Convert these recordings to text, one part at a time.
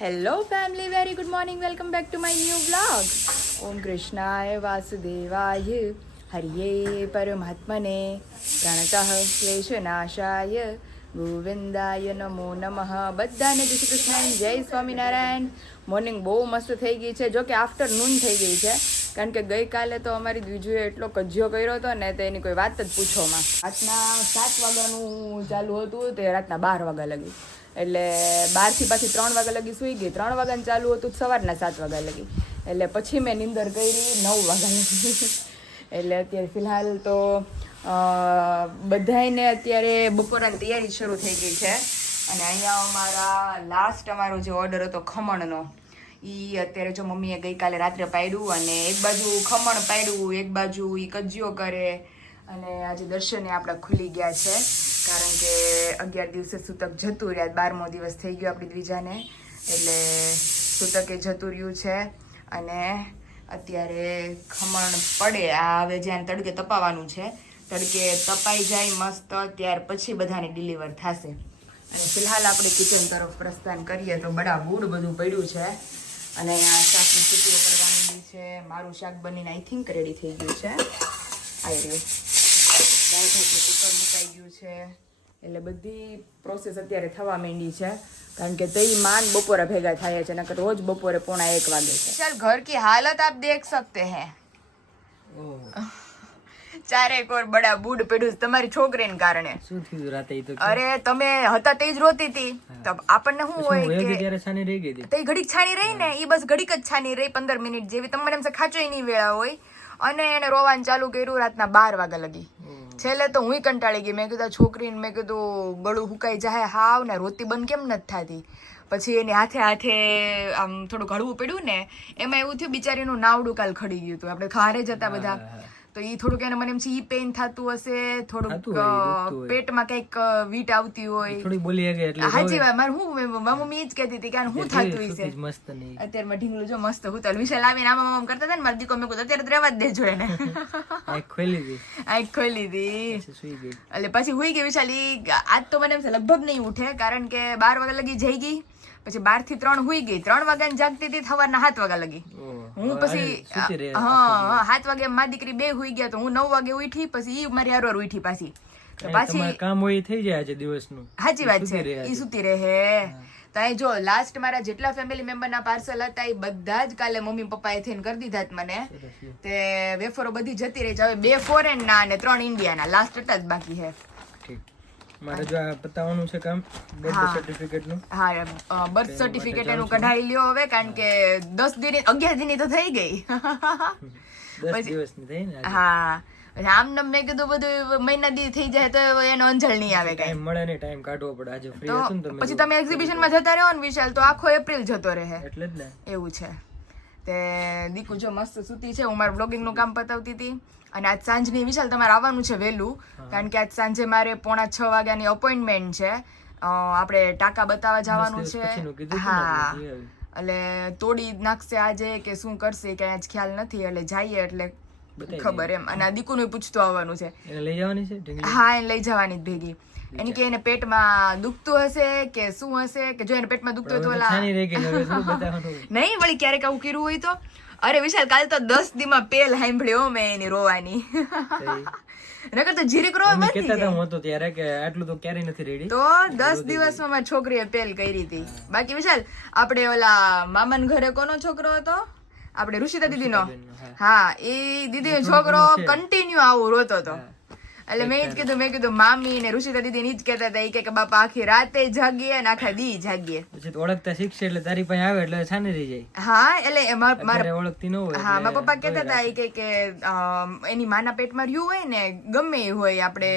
Hello family, very good morning. Welcome back to my new vlog. ઓમ કૃષ્ણાય વાસુદેવાય હરિયે પરમાત્મને પ્રણતઃ ક્લેશનાશાય ગોવિંદાય નમો નમઃ. બધાને જય શ્રી કૃષ્ણ, જય સ્વામિનારાયણ. મોર્નિંગ બહુ મસ્ત થઈ ગઈ છે, જો કે આફ્ટરનૂન થઈ ગઈ છે, કારણ કે ગઈકાલે તો અમારી દ્વિજુએ એટલો કજ્યો કર્યો હતો ને તે એની કોઈ વાત જ પૂછોમાં. રાતના 7 વાગ્યાનું ચાલુ હતું તે રાતના 12 વાગ્યા લગી, એટલે 12 થી પાછી 3 વાગ્યા લગી સુઈ ગઈ. 3 વાગ્યાનું ચાલુ હતું સવારના 7 વાગ્યા લગી, એટલે પછી મેં નીંદર કરી 9 વાગ્યા લગી. એટલે અત્યારે ફિલહાલ તો બધાને અત્યારે બપોરની તૈયારી શરૂ થઈ ગઈ છે. અને અહીંયા અમારો જે ઓર્ડર હતો ખમણનો, એ અત્યારે જો મમ્મીએ ગઈકાલે રાત્રે પાડ્યું, અને એક બાજુ ખમણ પાડ્યું, એક બાજુ એ કજ્યો કરે. અને આજે દર્શને આપણે ખુલી ગયા છે, કારણ કે 11 દિવસે સૂતક જતું રહ્યા. 12મો દિવસ થઈ ગયો આપણી દ્વિજાને, એટલે સૂતકે જતું રહ્યું છે. અને અત્યારે ખમણ પડે, આ હવે જ્યાં તડકે તપાવવાનું છે, તડકે તપાઈ જાય મસ્ત, ત્યાર પછી બધાને ડિલિવર થશે. અને ફિલહાલ આપણે કિચન તરફ પ્રસ્થાન કરીએ તો બડા બૂડ બધું પડ્યું છે. અને આ શાકની સૂકીઓ કરવાની છે. મારું શાક બનીને આઈ થિંક રેડી થઈ ગયું છે. આવી રહ્યું દાળ ભાતનું કુકર મુકાઈ ગયું છે, એટલે બધી પ્રોસેસ અત્યારે થવા માંડી છે, કારણ કે તઈ માન બપોરે ભેગા થાય છે, નકર રોજ બપોરે 1:45 વાગે છે. ચાલ ઘર કી હાલત આપ દેખ સકતે હૈ. ચારેક ઓર બડા બૂડ પડ્યું તમારી છોકરીને કારણે. શું થયું રાતે? ઈ તો અરે તમે હતા તે જ રોતી હતી, તો આપણને શું હોય કે ત્યારે છાની રહી ગઈ હતી. તઈ ઘડીક છાની રહી ને, ઈ બસ ઘડીક જ છાની રહી, 15 મિનિટ જેવી. તમને એમ ખાચોય નહીં વેળા હોય. અને એને રોવાનું ચાલુ કર્યું રાતના 12 વાગ્યા લગી. છેલ્લે તો હુંય કંટાળી ગઈ. મેં કીધું છોકરીને, મેં કીધું ગળું હુકાઈ જાય હાવ ને, રોતી બંધ કેમ નથી થતી. પછી એની હાથે આમ થોડુંક હળવું પડ્યું ને, એમાં એવું થયું બિચારીનું નાવડું કાલ ખડી ગયું હતું. આપણે ખારે જ હતા બધા, તો ઈ થોડુંક એને મને એમ છે ઈ પેઇન થતું હશે, થોડુંક પેટમાં કઈક વીટ આવતી હોય, થોડી બોલી ગઈ એટલે. હાજી વાત. મારે હું મમ્મી જ કહેતી હતી કે હું થતું હશે. મસ્ત નહીં અત્યારે માં ઢીંગલું જો મસ્ત હુતલ વિશાલ આવીને આમ કરતા હતા ને, મારી દીકો મેં કીધું અત્યારે રહેવા જ દેજો એને. આંખ ખોલી દી, આંખ ખોલી દી, સુઈ ગઈ. એટલે પછી હુઈ ગઈ વિશાલ. ઈ આજ તો મને એમ છે લગભગ નહીં ઉઠે, કારણ કે 12 વાગ્યા લગી જઈ ગઈ, પછી 12 થી 3 હુઈ ગઈ. 3 વાગ્યા જાગતી હતી, સવારના 7 વાગ્યા લગી. હું પછી 7 વાગે મારી દીકરી બે હુઈ ગયા, તો હું 9 વાગે ઉઠી, પછી ઈ મારી હારો ઉઠી પાછી. તો પાછી કામ હોય થઈ જાય આજે દિવસનું. સાચી વાત છે, ઈ સુતી રહે. તો અહીં જો લાસ્ટ મારા જેટલા ફેમિલી મેમ્બરના પાર્સલ હતા એ બધા જ કાલે મમ્મી પપ્પાએ થઈને કરી દીધા મને. તે વેફરો બધી જતી રહી છે. હવે 2 ફોરેન ના અને 3 ઇન્ડિયાના લાસ્ટ હતા જ બાકી છે. મારે જો આ પતાવવાનું છે કામ, બર્થ સર્ટિફિકેટ નું. હા, બર્થ સર્ટિફિકેટ એનું કઢાઈ લ્યો હવે, કારણ કે 10 દિન 11 દિન તો થઈ ગઈ. 10 દિવસની થઈ ને. હા, આમ નમ મેં કીધું બધું મહિના દી થઈ જાય તો એનો અંજળ નહીં આવે. ટાઈમ મળે ને, ટાઈમ કાઢવો પડે. આજે ફ્રી હતું ને, પછી તમે એક્ઝિબિશન માં જતા રહો ને વિશાલ, તો આખો એપ્રિલ જતો રહે. એટલે જ ને, એવું છે. તે દીકુ જો મસ્ત સૂતી છે, હું મારું બ્લોગિંગ નું કામ પતાવતી હતી. અને આજ સાંજની વિશાલ તમારે આવવાનું છે વહેલું, કારણ કે આજ સાંજે મારે 5:45 વાગ્યાની અપોઇન્ટમેન્ટ છે. આપણે ટાંકા બતાવવા જવાનું છે. હા, એટલે તોડી નાખશે આજે કે શું કરશે કે આજ ખ્યાલ નથી, એટલે જઈએ એટલે ખબર એમ. અને આ દીકુનું પૂછતું આવવાનું છે. લઈ જવાની છે? હા, એને લઈ જવાની જ ભેગી. એની કે એને પેટમાં દુખતું હશે કે શું હશે, કે જો એને પેટમાં દુખતું હોય તો નહીં વળી ક્યારેક આવું કર્યું હોય તો. અરે વિશાલ, કાલ તો 10 દીમાં પેલ સાંભળ્યો મેં એની રોવાની. નકર તો જીરીક રોવા મત હતો ત્યારે કે આટલું તો ક્યારે નથી રેડી. તો 10 દિવસમાં મારી છોકરીએ પેલ કરી હતી. બાકી વિશાલ, આપણે ઓલા મામાના ઘરે કોનો છોકરો હતો? આપણે ઋષિતા દીદીનો. હા, એ દીદીનો છોકરો કન્ટિન્યુ આવું રોતો હતો. એટલે મેં કીધું મામી ને ઋષિતા દીદી ની જ કહેતા હતા કે બાપા આખી રાતે જાગીએ અને આખા દી જાગીએ. પછી ઓળખતા શીખશે એટલે તારી પાસે આવે એટલે છાની રહી જાય. હા, એટલે મારે ઓળખતી ન હોય. હા, મારા પપ્પા કહેતા હતા કે એની માના પેટમાં રહ્યું હોય ને, ગમે એ હોય, આપણે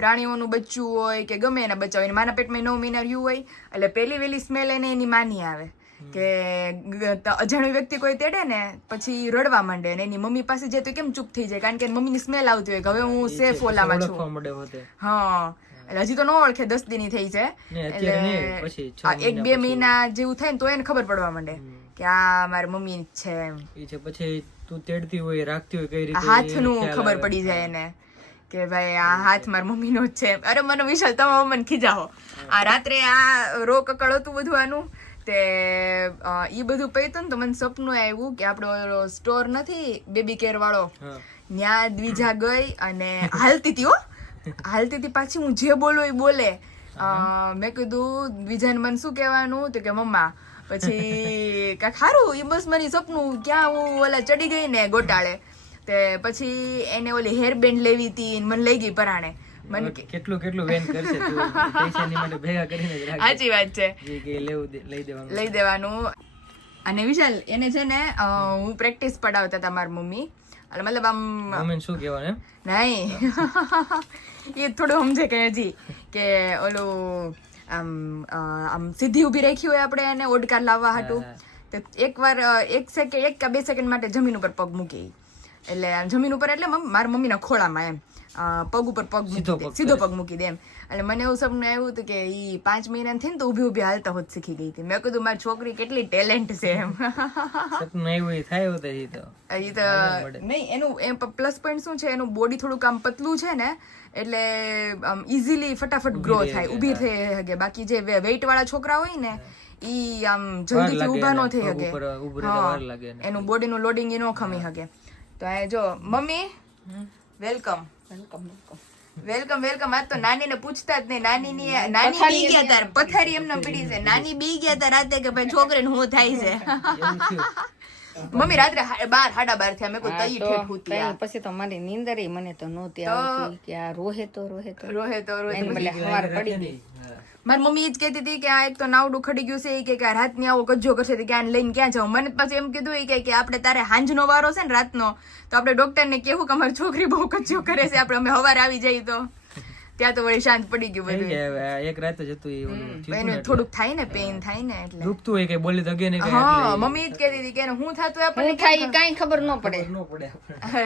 પ્રાણીઓનું બચ્ચું હોય કે ગમે એના બચ્ચા હોય, માના પેટમાં 9 મહિના રહ્યું હોય, એટલે પેલી વેલી સ્મેલ એને એની માની આવે કે અજાણ્યું વ્યક્તિ કોઈ તેડે ને પછી રડવા માંડે, અને એની મમ્મી પાસે જાય તો કેમ ચૂપ થઈ જાય, કારણ કે મમ્મીની સ્મેલ આવતી હોય કે હવે હું સેફ ઓલામાં છું. હા, એટલે હજી તો ન ઓળખે, 10 દિન થઈ છે, એટલે 1-2 મહિના જેવું થાય ને તો એને ખબર પડવા માંડે કે આ મારી મમ્મી છે એમ. પછી તું તેડતી હોય, રાખતી હોય, કઈ રીતે હાથનું ખબર પડી જાય એને કે ભાઈ આ હાથ મારી મમ્મીનો જ છે. અરે મને વિશાલ, તમે મને ખીજાવો. આ રાત્રે આ રો કકળ હતું બધું આનું, તે ઈ બધું પૈતું ને તો મને સપનું આવ્યું કે આપણો ઓલો સ્ટોર નથી બેબી કેર વાળો, ત્યાં દ્વિજા ગઈ અને હાલતી હતી પાછી હું જે બોલું એ બોલે. મેં કીધું દ્વિજાને મને શું કહેવાનું, તો કે મમ્મા. પછી કાંઈક સારું એ બસ મને સપનું ક્યાં હું ઓલા ચડી ગઈ ને ગોટાળે. તે પછી એને ઓલી હેર બેન્ડ લેવી હતી, મને લઈ ગઈ પરાણે. મને કેટલું વેન કરશે તું, પૈસાની માટે ભેગા કરીને જ રાખ. સાચી વાત છે, જે કે લઈ દેવાનું. અને વિશાલ એને છે ને હું પ્રેક્ટિસ પડાવતા હતા મારી મમ્મી, એટલે મતલબ આમ મમ્મીને શું કહેવાનું નહીં એ થોડું સમજે કે હજી કે ઓલું આમ સીધી ઊભી રાખી હોય આપણે એને ઓડકાર લાવવા હાટું, તો એકવાર 1 સેકન્ડ 1 કે 2 સેકન્ડ માટે જમીન ઉપર પગ મૂકી, એટલે જમીન ઉપર એટલે મારા મમ્મીના ખોળામાં એમ પગ ઉપર સીધો પગ મૂકી દે એમ. એટલે મને એવું સપનું આવ્યું હતું કે ઈ 5 મહિના થઈને તો ઊભી હાલતા હોત શીખી ગઈ હતી. મેં કીધું મારી છોકરી કેટલી ટેલેન્ટ છે એમ. સપનું એવું થાય તો ઈ તો નહીં, એનું પ્લસ પોઈન્ટ શું છે, એનું બોડી થોડુંક આમ પતલું છે ને, એટલે આમ ઇઝીલી ફટાફટ ગ્રો થાય, ઊભી થઈ શકે. બાકી જે વેઇટ વાળા છોકરા હોય ને ઈ આમ જલ્દીથી ઊભા ન થઈ શકે, એનું બોડીનું લોડિંગ એ ન ખમી શકે. તો આ જો મમ્મી વેલકમ. આજ તો નાની ને પૂછતા જ નહીં, નાની બી ગયા તાર પથારી એમને પડી છે, નાની બી ગયા તાર રાતે કે ભાઈ છોકરીને શું થાય છે. મમ્મી રાત્રે 12:30 થયા, મેં કોઈ તઈ ઠેઠ હુતી. પછી તો મારી નીંદર મને તો નહોતી આવતી કે આ રોહે તો સવાર પડી ગઈ. મારી મમ્મી જ કહેતી હતી કે આ એક તો નાવડું ખડી ગયું છે, કે રાતની આવો કજ્જો કરશે, કે આને લઈને ક્યાં જાવ. મને પાછું એમ કીધું કે આપણે તારે હાંજનો વારો છે ને રાતનો, તો આપણે ડોક્ટરને કેવું કે અમારી છોકરી બહુ કજ્જો કરે છે, આપણે અમે સવારે આવી જઈએ તો ત્યાં તો વળી શાંત પડી ગયું બધું. એક રાત જ હતું એનું થોડુંક થાય ને, પેઇન થાય ને, એટલે દુખતું હોય કે બોલી તો ને. હા મમ્મી જ કહેતી હતી કે હું થતું આપણને થાય કાંઈ ખબર ન પડે.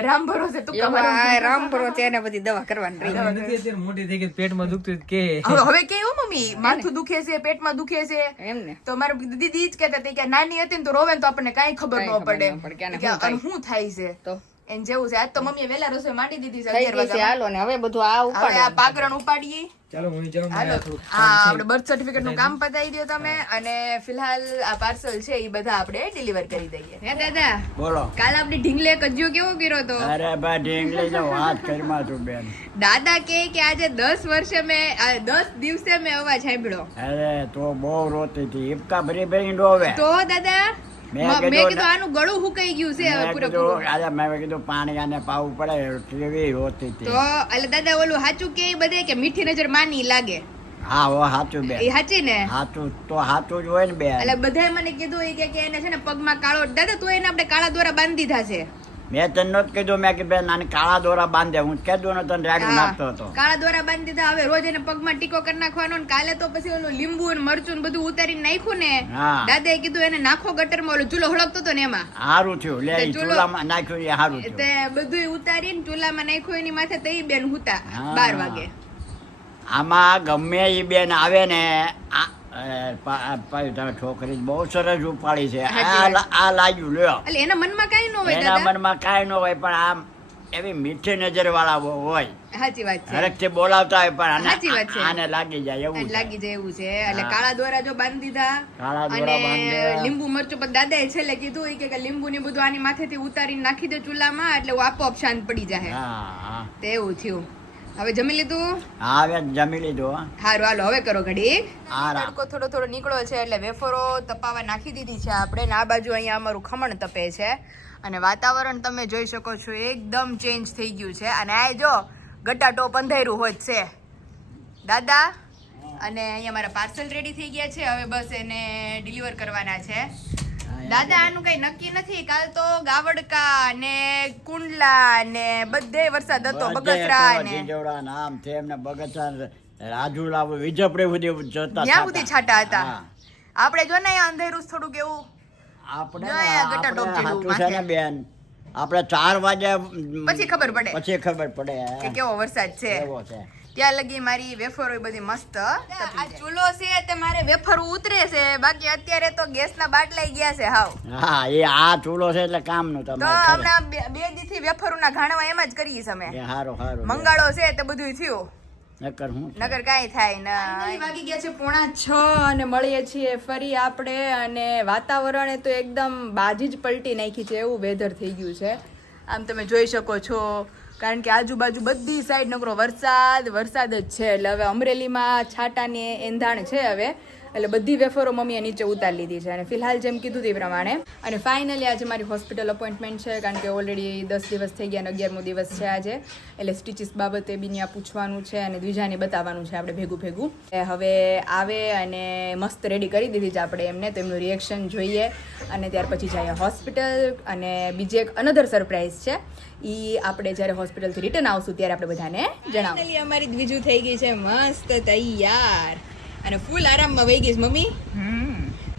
રામ ભરોસે તું રામ ભરોસે એને બધી દવા કરવાની રહી. મોટી થઈ ગઈ પેટમાં દુખતું કે હવે કેવું મમ્મી માથું દુખે છે, પેટમાં દુખે છે એમ ને. તો મારી દીદી જ કહેતા હતી કે નાની હતી ને તો રોવે ને તો આપણને કાંઈ ખબર ન પડે કે શું થાય છે. તો એન જેવું છે. આજ તો મમ્મીએ વેલા રસોઈ માંડી દીધી છે 11 વાગે. હાલો ને હવે બધું આ હવે આ પાકરણ ઉપાડીએ. ચાલો હું જાઉં. આપણે બર્થ સર્ટિફિકેટ નું કામ પતાવી દો તમે, અને ફિલહાલ આ પાર્સલ છે એ બધા આપણે ડિલિવર કરી દઈએ. હે દાદા બોલો. કાલ આપણે ઢીંગલે કજ્જો કેવો કર્યો તો? અરે બા ઢીંગલી તો વાત કરીમાં તું બેન. દાદા કે આજે 10 વર્ષે મેં 10 દિવસે મેં અવાજ સાંભળ્યો. અરે તો બહુ રોતી હતી, હિપકા ભરી ભરી ડોવે. તો દાદા મેં કીધું આનું ગળું હુકાઈ ગયું છે હવે પૂરેપૂરું. આજે મેં કીધું પાણી આને પાવું પડે, કેવી રોતી હતી. તો એટલે દાદા ઓલું સાચું કે બધે કે મીઠી નજર માની લાગે? હા હો સાચું બેન. એ સાચી ને? સાચું તો સાચું જ હોય ને બેન. એટલે બધાય મને કીધું કે એને છે ને પગમાં કાળો, દાદા તો એને આપણે કાળા દોરા બાંધી દીધા છે. મેં તને નત કીધું, મેં કીધું બેન આને કાળા દોરા બાંધે, હું કીધું ને તને રાડું નાખતો હતો. કાળા દોરા બાંધી દીધા. હવે રોજ એને પગમાં ટીકો કરી નાખવાનો, ને કાલે તો પછી ઓલું લીંબુ ને મરચું બધું ઉતારીને નાખ્યું ને, દાદાએ કીધું એને નાખો ગટરમાં, ઓલો ચૂલો હળગતો હતો ને એમાં. સારું થયું, લે ચૂલામાં નાખ્યું એ સારું થયું. તે બધું ઉતારીને ચૂલામાં નાખ્યું, એની માથે તઈ બેન હુતા 12 વાગે. આમાં ગમે એ બેન આવે ને છોકરી બહુ સરસ ઉપાડી છે, આ લાગ્યું લ્યો. એટલે એના મનમાં કાઈ ન હોય, એના મનમાં કાઈ ન હોય, પણ આમ એવી મીઠી નજર વાળા હોય. સાચી વાત છે. હરેકથી બોલાવતા હોય પણ સાચી વાત છે, આને લાગી જાય એવું લાગી જાય એવું છે. એટલે કાળા દોરા જો બાંધી દીધા, અને લીંબુ મરચું પણ દાદાએ છેલ્લે કીધું કે લીંબુ ને બધું આની માથેથી ઉતારીને નાખી દે ચૂલામાં, એટલે આપોઆપ શાંત પડી જાય. તે એવું થયું. હવે જમી લીધું? હા હવે જમી લીધું. સારું હાલો હવે કરો ઘડી. તડકો થોડો થોડો નીકળો છે, એટલે વેફરો તપાવા નાખી દીધી છે આપણે. આ બાજુ અહીંયા અમારું ખમણ તપે છે, અને વાતાવરણ તમે જોઈ શકો છો એકદમ ચેન્જ થઈ ગયું છે. અને આ જો ગટાટોપ અંધારું હોય છે દાદા. અને અહીંયા મારા પાર્સલ રેડી થઈ ગયા છે, હવે બસ એને ડિલિવર કરવાના છે. દાદા આનું કઈ નક્કી નથી, કાલ તો ગાવડકા ને કુંડલા ને બધે વરસાદ હતો, બગસરા ને નામ છે એમને બગસરા રાજુલા વિજપડે સુધી જતા ત્યાં સુધી છાટા હતા. આપણે જો ને અંધેરું થોડું કેવું આપણે બેન, આપણે 4 વાગ્યા પછી ખબર પડે કે કેવો વરસાદ છે. ત્યાં લગી મારી વેફરો બધી મસ્ત. આ ચૂલો છે તે મારે વેફર ઉતરે છે, બાકી અત્યારે તો ગેસના બાટલા ગયા છે હાવ. હા એ આ ચૂલો છે એટલે કામનું. તમે તો હમણાં 2 દીથી વેફરોના ઘાણવા એમ જ કરીએ અમે. હારું હારું મંગાળો છે તે બધું થયું. નકર હું નગર કાંઈ થાય ને વાગી ગયા છે 5:45 અને મળીએ છીએ ફરી આપણે. અને વાતાવરણે તો એકદમ બાજી જ પલટી નાખી છે એવું વેધર થઈ ગયું છે. આમ તમે જોઈ શકો છો, કારણ કે આજુબાજુ બધી સાઈડ નકરો વરસાદ જ છે. એટલે હવે અમરેલીમાં છાંટાની એંધાણ છે હવે, એટલે બધી વેફરો મમ્મીએ નીચે ઉતારી લીધી છે. અને ફિલહાલ જેમ કીધું તે પ્રમાણે. અને ફાઇનલી આજે મારી હોસ્પિટલ અપોઇન્ટમેન્ટ છે, કારણ કે ઓલરેડી 10 દિવસ થઈ ગયા અને 11મો દિવસ છે આજે. એટલે સ્ટીચીસ બાબતે બી ત્યાં પૂછવાનું છે અને દ્વિજાને બતાવવાનું છે આપણે ભેગું. હવે આવે અને મસ્ત રેડી કરી દીધી છે આપણે એમને, તો એમનું રિએક્શન જોઈએ અને ત્યાર પછી જઈએ હોસ્પિટલ. અને બીજી એક અનધર સરપ્રાઈઝ છે, ઈ આપણે જ્યારે હોસ્પિટલથી રિટર્ન આવશું ત્યારે આપણે બધાને જણાવીએ. અમારી દ્વિજુ થઈ ગઈ છે મસ્ત તૈયાર અને ફૂલ આરામમાં વહી ગઈ છે મમ્મી.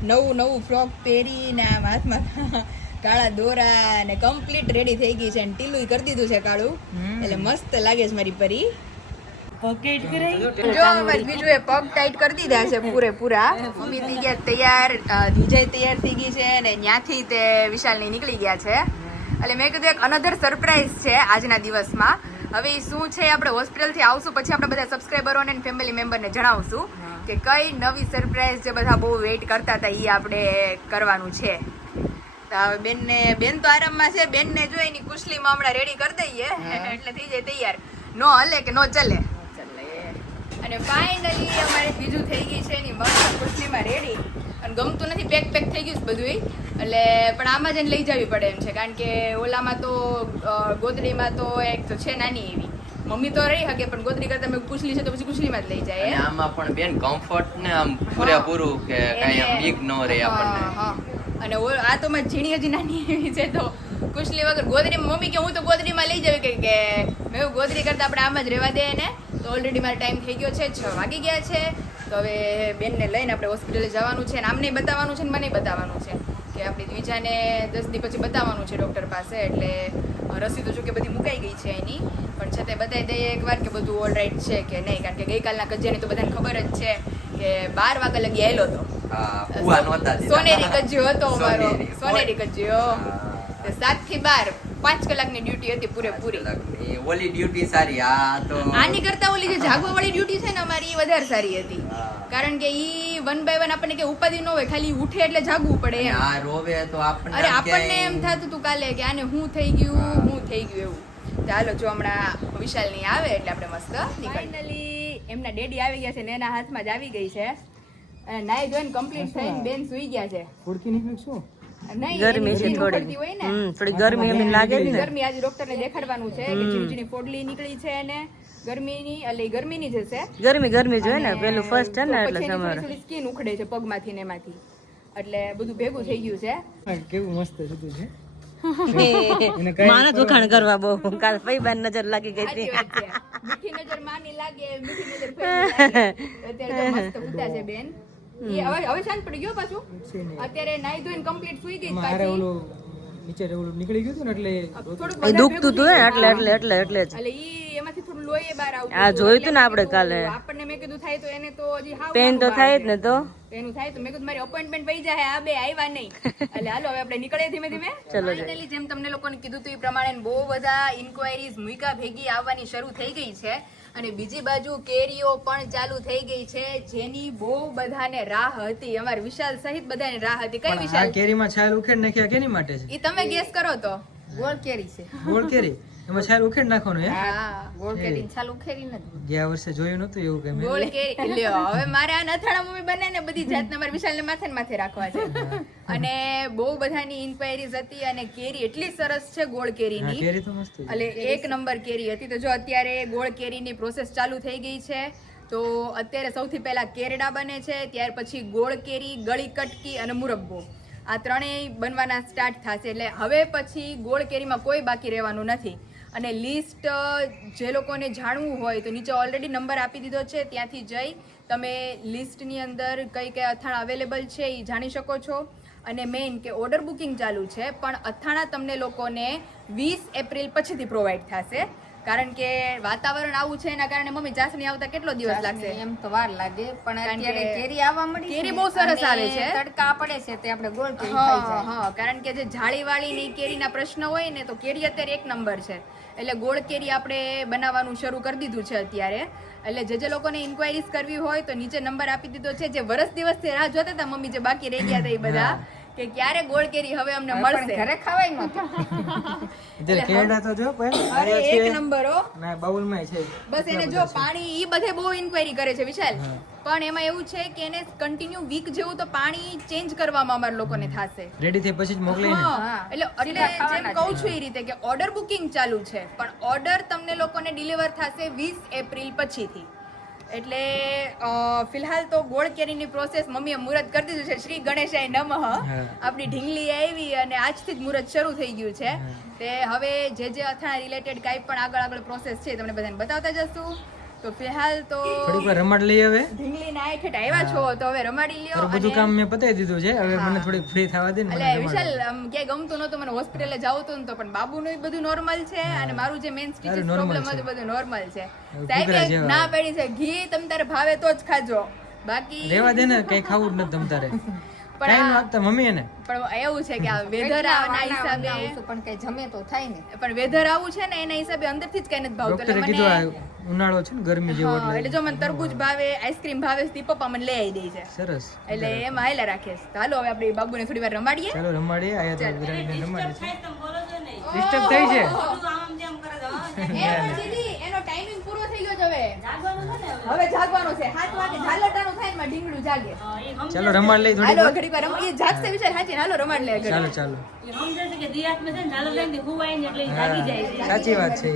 નવું ફ્રોક પહેરીને આમ હાથમાં કાળા દોરા ને કમ્પ્લીટ રેડી થઈ ગઈ છે. અને ટીલું કરી દીધું છે કાળું, એટલે મસ્ત લાગે છે મારી પરી. જો અમારી બીજું એ પગ ટાઈટ કરી દીધા છે પૂરેપૂરા. મમ્મી થઈ ગયા તૈયાર, વિજય તૈયાર થઈ ગઈ છે અને ત્યાંથી તે વિશાલની નીકળી ગયા છે. એટલે મેં કીધું એક અનધર સરપ્રાઈઝ છે આજના દિવસમાં. હવે એ શું છે આપણે હોસ્પિટલથી આવશું પછી આપણે બધા સબસ્ક્રાઈબરોને અને ફેમિલી મેમ્બરને જણાવશું કે કઈ નવી સરપ્રાઈઝ જે બધા બહુ વેઇટ કરતા હતા એ આપણે કરવાનું છે. તો હવે બેન તો આરામમાં છે, બેનને જો એની કુશલીમાં હમણાં રેડી કરી દઈએ એટલે થઈ જાય તૈયાર. નો હલે કે નો ચલે. અને ફાઇનલી અમારે બીજું થઈ ગઈ છે એની મસ્ત કુશલીમાં રેડી. અને ગમતું નથી, પેક થઈ ગયું છે બધું. એટલે પણ આમાં જ એને લઈ જવી પડે એમ છે, કારણ કે ઓલામાં તો ગોદડીમાં તો એક તો છે નાની એવી, મમ્મી તો રહી શકે પણ ગોદડી કરતા મેં કુશલી છે તો પછી કુશલીમાં જ લઈ જાય. આમાં પણ બેન કમ્ફર્ટ ને આમ પૂરેપૂરું કે કઈ આમ બીક ન રહે આપણને. અને આ તો મારી ઝીણી હજી નાની એવી છે તો કુશલી વગર ગોદડી મમ્મી કે હું તો ગોદડીમાં લઈ જાવી કે મેં ગોદડી કરતા આપણે આમ જ રહેવા દે ને. તો ઓલરેડી મારો ટાઈમ થઈ ગયો છે, 6 વાગી ગયા છે. તો હવે બેનને લઈને આપણે હોસ્પિટલે જવાનું છે અને આમને બતાવવાનું છે ને મને બતાવવાનું છે કે આપણી દ્વિજાને 10 દી પછી બતાવવાનું છે ડૉક્ટર પાસે. એટલે રસી તો જો કે બધી મુકાઈ ગઈ છે એની, પણ છતાંય બતાવી દઈએ એકવાર કે બધું ઓલ રાઈટ છે કે નહીં. કારણ કે ગઈકાલના કજિયાની તો બધાને ખબર જ છે કે 12 વાગ્યા લગી આવેલો હતો. સોનેરી કજિયો હતો અમારો, સોનેરી કજિયો. 7 થી 12 5 કલાકની ડ્યુટી હતી પૂરેપૂરી. ઓલી ડ્યુટી સારી, આ તો આની કરતા ઓલી જે જાગવા વાળી ડ્યુટી છે ને અમારી એ વધારે સારી હતી. કારણ કે ઈ 1 by 1 આપણને કે ઉપાધિ ન હોય, ખાલી ઉઠે એટલે જાગવું પડે એમ. આ રોવે તો આપણને અરે આપણને એમ થતું હતું કાલે કે આને હું થઈ ગયું એવું. ચાલો જો હમણાં વિશાલની આવે એટલે આપણે મસ્ત ફાઇનલી એમના ડેડી આવી ગયા છે ને એના હાથમાં જ આવી ગઈ છે. અને નાઈ ધોઈને કમ્પ્લીટ થઈને બેન સુઈ ગયા છે. ફૂડકી નીકળી શું? ગરમી છે થોડી ગરમી એમ લાગે ને. ગરમી આજે ડોક્ટરને દેખાડવાનું છે કે ઝીણી ફોડલી નીકળી છે ને ગરમીની, એટલે ગરમીની જ હશે. ગરમી જોઈએ ને પેલું ફર્સ્ટ છે ને એટલે તમારે થોડી સ્કિન ઉખડે છે પગમાંથી ને એમાંથી, એટલે બધું ભેગું થઈ ગયું છે. કેવું મસ્ત થતું છે. માનસ વખાણ કરવા બહુ કાલ ફઈબાન નજર લાગી ગઈ હતી. મીઠી નજર માની લાગે, મીઠી નજર ફઈની લાગે. અત્યારે તો મસ્ત ઉતા છે બેન. હવે શાંત પડી ગયો પાછું. અત્યારે નાઈ ધોઈને કમ્પ્લીટ સુઈ ગઈ પાછી. ઓલું નીચે ઓલું નીકળી ગયું હતું ને એટલે દુખતું હતું ને એટલે એટલે ઈ એમાંથી થોડું લોહી બહાર આવતું. આ જોયું હતું ને આપણે કાલે. આપણને મેં કીધું થાય તો એને તો હજી હાવ પેન તો થાય જ ને. તો એનું થાય તો મેં કીધું મારી અપોઇન્ટમેન્ટ પડી જાય, આ બે આવ્યા નહીં. એટલે હાલો હવે આપણે નીકળીએ ધીમે ધીમે. ફાઇનલી જેમ તમને લોકોને કીધું હતું એ પ્રમાણે બહુ બધા ઇન્ક્વાયરીઝ મુઈકા ભેગી આવવાની શરૂ થઈ ગઈ છે. અને બીજી બાજુ કેરીઓ પણ ચાલુ થઈ ગઈ છે, જેની બહુ બધાને રાહ હતી. અમાર વિશાલ સહિત બધાને રાહ હતી. કઈ વિશાલ? કેરીમાં છાલ ઉખેડ નાખ્યા કેની માટે છે? ઈ તમે ગેસ કરો તો. ગોળ કેરી છે. ગોળ કેરી એમાં છાલ ઉખેડ નાખવાનું હે? હા, ગોળ કેરી છાલ ઉખેરી નથી. ગયા વર્ષે જોયું નતું એવું કે ગોળ કેરી લ્યો. હવે મારે આ નથાણા મમ્મી બને ને બધી જાતના મારા વિશાલને માથે ને માથે રાખવા છે. અને બહુ બધાની ઇન્ક્વાયરીઝ હતી અને કેરી એટલી સરસ છે ગોળ કેરીની. કેરી તો મસ્ત છે. એટલે 1 નંબર કેરી હતી. તો જો અત્યારે ગોળ કેરીની પ્રોસેસ ચાલુ થઈ ગઈ છે. તો અત્યારે સૌથી પહેલા કેરડા બને છે, ત્યાર પછી ગોળ કેરી, ગળી કટકી અને મુરબ્બો. આ ત્રણેય બનવાના સ્ટાર્ટ થશે. એટલે હવે પછી ગોળ કેરીમાં કોઈ બાકી રહેવાનું નથી. અને લિસ્ટ જે લોકોને જાણવું હોય તો નીચે ઓલરેડી નંબર આપી દીધો છે, ત્યાંથી જઈ તમે લિસ્ટની અંદર કઈ કઈ અથાણા અવેલેબલ છે એ જાણી શકો છો. અને મેઇન કે ઓર્ડર બુકિંગ ચાલુ છે, પણ અથાણા તમને લોકોને 20 એપ્રિલ પછીથી પ્રોવાઈડ થશે. કારણ કે વાતાવરણ આવું છે એના કારણે મમ્મી ચાસણી આવતા કેટલો દિવસ લાગશે? એમ તો વાર લાગે પણ કારણ અત્યારે કે કેરી આવવા મળી કેરી છે બહુ સરસ અને આવે છે. તડકા પડે છે તે આપણે ગોળ કેરી ખાઈ હા જાય. હા, કારણ કે જે જાળીવાળી ની કેરીના પ્રશ્ન હોય ને તો કેરી અત્યારે એક નંબર છે. એટલે ગોળ કેરી આપણે બનાવવાનું શરૂ કરી દીધું છે અત્યારે. એટલે જે લોકોને ઇન્ક્વાયરીઝ કરવી હોય તો નીચે નંબર આપી દીધો છે. જે વર્ષ દિવસથી રાહ જોતા હતા મમ્મી, જે બાકી રહી ગયા હતા એ બધા, કે ક્યારે ગોળ કેરી હવે અમને પણ મળશે. ઘરે ખવાય નહોતી. ઇધર કેડા તો જો પણ અરે એક નંબર હો. ના બાઉલમાં છે. બસ એને જો પાણી ઈ બધે બહુ ઇન્ક્વાયરી કરે છે વિશાલ. પણ એમાં એવું છે કે એને કન્ટિન્યુ વીક જેવું તો પાણી ચેન્જ કરવામાં અમારા લોકોને થશે. રેડી થઈ પછી જ મોકલે ને. હા, એટલે જેમ કહું છું એ રીતે કે ઓર્ડર બુકિંગ ચાલુ છે, પણ ઓર્ડર તમને લોકોને ડિલિવર થશે 20 એપ્રિલ પછીથી. એટલે ફિલહાલ તો ગોળ કેરીની પ્રોસેસ મમ્મીએ મુહૂર્ત કરી દીધું છે. શ્રી ગણેશાય નમઃ. આપણી ઢીંગલી આવી અને આજથી જ મુહૂર્ત શરૂ થઈ ગયું છે. તે હવે જે અથાણા રિલેટેડ કાંઈ પણ આગળ પ્રોસેસ છે તમને બધાને બતાવતા જશું. તો ફિલહાલ તો થોડીક વાર રમાડ લઈ હવે. ઢીંગલીના આ ઠેઠ આવ્યા છો તો હવે રમાડી લ્યો. તારું બધું કામ મેં પતાવી દીધું છે. હવે મને થોડીક ફ્રી થવા દે ને. મને એટલે રમાડ. વિશાલ ક્યાંય ગમતું નહોતું, મને હોસ્પિટલે જવું હતું ને તો પણ બાબુનું બધું નોર્મલ છે અને મારું જે મેઇન સ્ટીચિસ normal પ્રોબ્લેમ છે. હતું બધું નોર્મલ છે. ઘૂઘરા સાહેબ જેવા. ના પડી છે, ઘી તમ તારે ભાવે તો જ ખાજો, બાકી રેવા દે ને, કઈ ખાવું જ નથી તમ તારે. પણ કઈ ન આ- આપતા મમ્મી એને. પણ એવું છે કે આ વેધર ના હિસાબે પણ કઈ જમે તો થાય ને. પણ વેધર આવું છે ને એના હિસાબે અંદરથી જ કઈ નથી ભાવતું. ડોક્ટરે એટલે કીધું મને આ ઉનાળો છે ને ગરમી જેવો હા, એટલે એટલે જો મને તરબૂચ ભાવે, આઈસ્ક્રીમ ભાવે તે પપ્પા મને લઈ આવી દે છે. સરસ. એટલે એમાં હાલ્યા રાખે છે. તો હાલો હવે આપણે બાબુને થોડી વાર રમાડીએ. ચાલો રમાડીએ. આયા તો વિરાઈને રમાડીએ છે. ડિસ્ટર્બ થઈ છે. એનો ટાઈમિંગ પૂરો થઈ ગયો છે. હવે જાગવાનું છે 7 વાગે ઝાલટાનું થાય ને માં ઢીંગડું જાગે. ચાલો રમાડ લઈ થોડી હાલો વાર. ઘડીક વાર એ જાગશે વિચાર સાચી. હાલો રમાડ લે ઘડીક. ચાલો ચાલો. હા, સાચી વાત છે.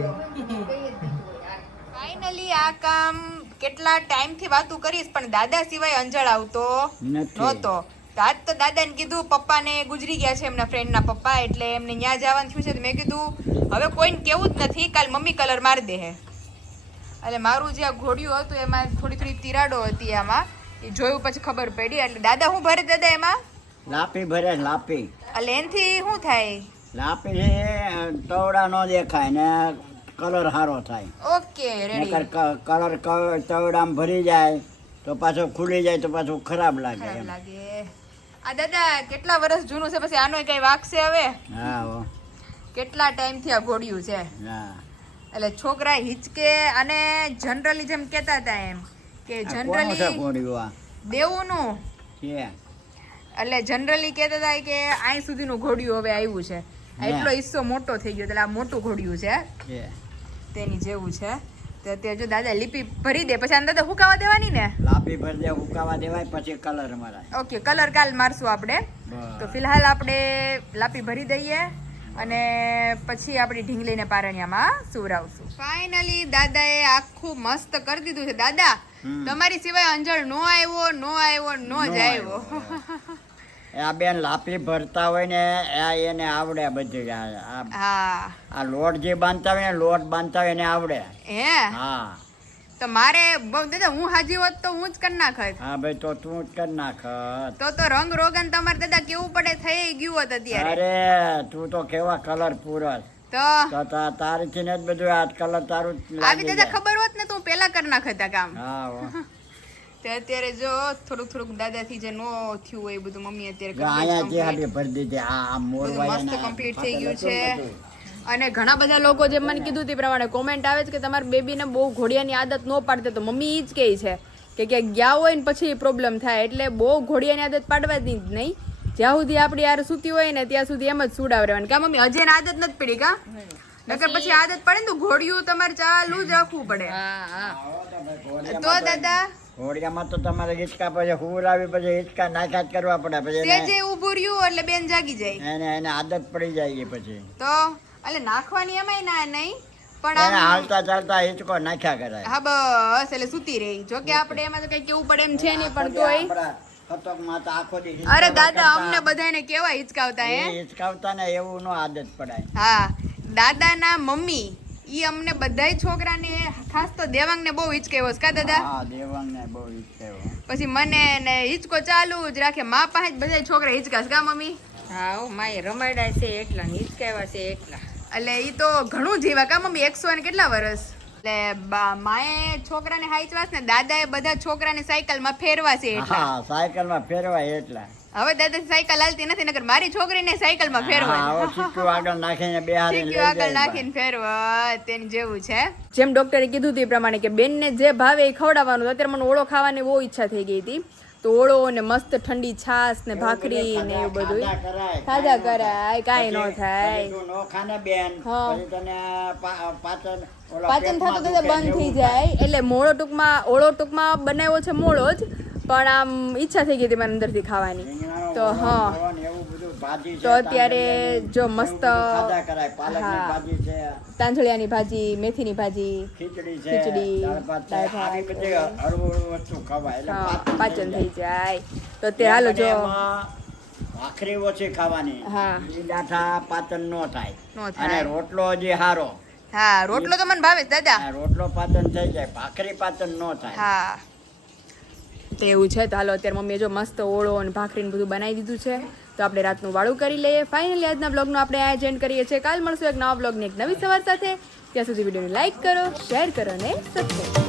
ફાઇનલી આ કામ કેટલા ટાઈમથી વાતું કરીશ પણ દાદા સિવાય અંજળ આવતો નથી. નહોતો. તો આજ તો દાદાને કીધું, પપ્પાને ગુજરી ગયા છે એમના ફ્રેન્ડના પપ્પા, એટલે એમને ન્યા જવાનું થયું છે. તો મેં કીધું હવે કોઈને કેવું જ નથી, કાલ મમ્મી કલર મારી દે હે. એટલે મારું જે આ ઘોડિયું હતું એમાં થોડી તિરાડો હતી આમાં, એ જોયું પછી ખબર પડી. એટલે દાદા હું ભરે દાદા એમાં? લાપી ભરે લાપી. એટલે એનથી શું થાય? લાપી છે તવડા નો દેખાય ને કલર સારો થાય. Okay ready. નકર કલર તવડામાં ભરી જાય તો પાછો ખુલી જાય તો પાછું ખરાબ લાગે ખરાબ એમ. લાગે. આ દાદા કેટલા વર્ષ જૂનું છે, પછી આનો કઈ વાગશે હવે? હા હો. કેટલા ટાઈમથી આ ઘોડિયું છે. હા. એટલે છોકરા હિચકે અને જનરલી જેમ કહેતા હતા એમ કે આ કોનું છે જનરલી ઘોડિયું આ? દેવુંનું, છે. એટલે જનરલી કહેતા હતા કે અહીં સુધીનું ઘોડિયું હવે આવ્યું છે. આ એટલો હિસ્સો મોટો થઈ ગયો, એટલે આ મોટું ઘોડિયું છે છે. તેની જેવું છે. તો અત્યારે જો દાદા લીપી ભરી દે પછી આને દાદા હુકાવા દેવાની ને. લાપી ભરી દે, હુકાવા દેવાય પછી કલર મરાય. ઓકે, કલર કાલ મારશું આપણે. તો ફિલહાલ આપણે લાપી ભરી દઈએ અને પછી આપણી ઢીંગલીને પારણિયામાં સુવરાવશું. ફાઇનલી દાદાએ આખું મસ્ત કરી દીધું છે. દાદા તમારી સિવાય અંજળ નો આવ્યો નો જ આવ્યો. આ બેન લાપી ભરતા હોય ને એને આવડે બધું. હા આ લોટ જે બાંધતા હોય ને લોટ બાંધતા હોય એને આવડે. હે હા તો મારે દાદા હું હાજી હોત તો હું જ કરી નાખત. હા ભાઈ તો તું જ કરી નાખ. તો રંગ રોગન તમારે દાદા કેવું પડે થઈ ગયું હોત અત્યારે. અરે તું તો કેવા કલર પૂરસ તો તો તારીથી ને જ બધું આ કલર તારું જ આવી લાગી દાદા જાય. ખબર હોત ને તો હું પેલા કરી નાખતા કામ. હા હો. તે અત્યારે જો થોડુંક દાદાથી જે નો થયું હોય એ બધું મમ્મી અત્યારે જો કરી દે અહીંયા જે complete. હાડી ભરી દીધી આ મોરવાય બધું મસ્ત ને complete થઈ ગયું ફાટેલું છે. બધું. અને ઘણા બધા લોકો જેમ મને કીધું તે પ્રમાણે કોમેન્ટ આવે છે કે તમારી બેબીને બહુ ઘોડિયાની આદત ન પાડતે. તો મમ્મી ઈ જ કહે છે કે ક્યાંક ગયા હોય ને પછી પ્રોબ્લેમ થાય, એટલે બહુ ઘોડિયાની આદત પાડવાની જ નહીં. જ્યાં સુધી આપણી યાર સૂતી હોય ને ત્યાં સુધી એમ જ સુડાવ રહેવાની. કા મમ્મી હજી એને આદત નથી પડી? કા નકર પછી આદત પડે ને તો ઘોડિયું તમારે ચાલુ જ રાખવું પડે. તો દાદા ઘોડિયામાં તો તમારે હિંચકા પછી હુરાવી પછી હિંચકા નાખ્યા જ કરવા પડે પછી સેજે ઊભું રહ્યું એટલે બેન જાગી જાય. એને આદત પડી જાય પછી તો એટલે નાખવાની એમાંય ના નહીં પણ એને આમ હાલતા ચાલતા હિંચકો નાખ્યા કરાય. હા બસ એટલે સૂતી રહી. જો કે આપણે એમાં તો કઈ કેવું પડે એમ છે નહીં પણ તોય. આપણા ખતકમાં તો આખો દી અરે હિંચકો દાદા કરતા. અમને બધાને કેવા હિચકાવતા હે. એ હિંચકાવતા ને એવું નો આદત પડાય. હા દાદાના મમ્મી ઈ અમને બધાય છોકરાને ખાસ તો દેવાંગને બહુ હિચકાવ્યો છે. કા દાદા? હા દેવાંગને બહુ હિંચકાવ્યો. પછી મને ને હિચકો ચાલુ જ રાખે. મા પાસે જ બધાય છોકરા હિચકાશ. કા મમ્મી? હા માએ રમાડ્યા છે એટલા ને હિચકાવ્યા છે એટલા. એટલે ઈ તો ઘણું જીવા કા મમ્મી 100 ને કેટલા વર્ષ એટલે માએ છોકરાને હાઈચવાસ ને દાદાએ બધા છોકરાને સાયકલમાં ફેરવા છે એટલે હા સાયકલમાં ફેરવાય એટલા હવે દાદા સાયકલ હાલતી નથી નકર મારી છોકરીને સાયકલમાં ફેરવા હા હવે ચીક્કુ આગળ નાખીને બેહારીને લઈ આગળ જાય નાખીને ફેરવા તેની જેવું છે જેમ ડોક્ટરે કીધું હતું એ પ્રમાણે કે બેનને જે ભાવે એ ખવડાવવાનું અત્યારે મને ઓળો ખાવાની બહુ ઈચ્છા થઈ ગઈ હતી તો ઓળો ને મસ્ત ઠંડી છાસ ને ભાખરી ને એવું બધું ખાધા કરાય કાંઈ ન થાય તું નો ખાને બેન હા. પછી તને પાચન પાચન થતું તો બંધ થઈ જાય એટલે ઓળો ટૂંકમાં બનાવ્યો છે મોળો જ પણ આમ ઈચ્છા થઈ ગઈ હતી મને અંદરથી ખાવાની તો હા એવું બધું ભાજી છે તો અત્યારે જો મસ્ત ખાધા કરાય પાલકની ભાજી છે તાંજળિયાની ભાજી મેથીની ભાજી ખીચડી છે ખીચડી, દાળ ભાત છે દાળ ભાત આવી બધી હળવું વસ્તુ ખવાય એટલે હા પાચન થઈ જાય તો અને તે હાલો જો એમાં ભાખરી ઓછી ખાવાની હા. ઈ ડાઠા પાચન નો નો થાય થાય. અને રોટલો હજી હારો હા રોટલો તો મને ભાવે જ દાદા આ રોટલો પાચન થઈ જાય ભાખરી પાચન નો થાય હા તો એવું છે તો હાલો અત્યારે મમ્મીએ જો મસ્ત ઓળો અને ભાખરી ને બધું બનાવી દીધું છે તો આપણે રાતનું વાળું કરી લઈએ ફાઇનલી આજના બ્લોગનું આપણે આ એન્ડ કરીએ છીએ કાલ મળશું એક નવા બ્લોગની એક નવી સવાર સાથે ત્યાં સુધી વિડીયોને લાઈક કરો શેર કરો અને સબસ્ક્રાઈબ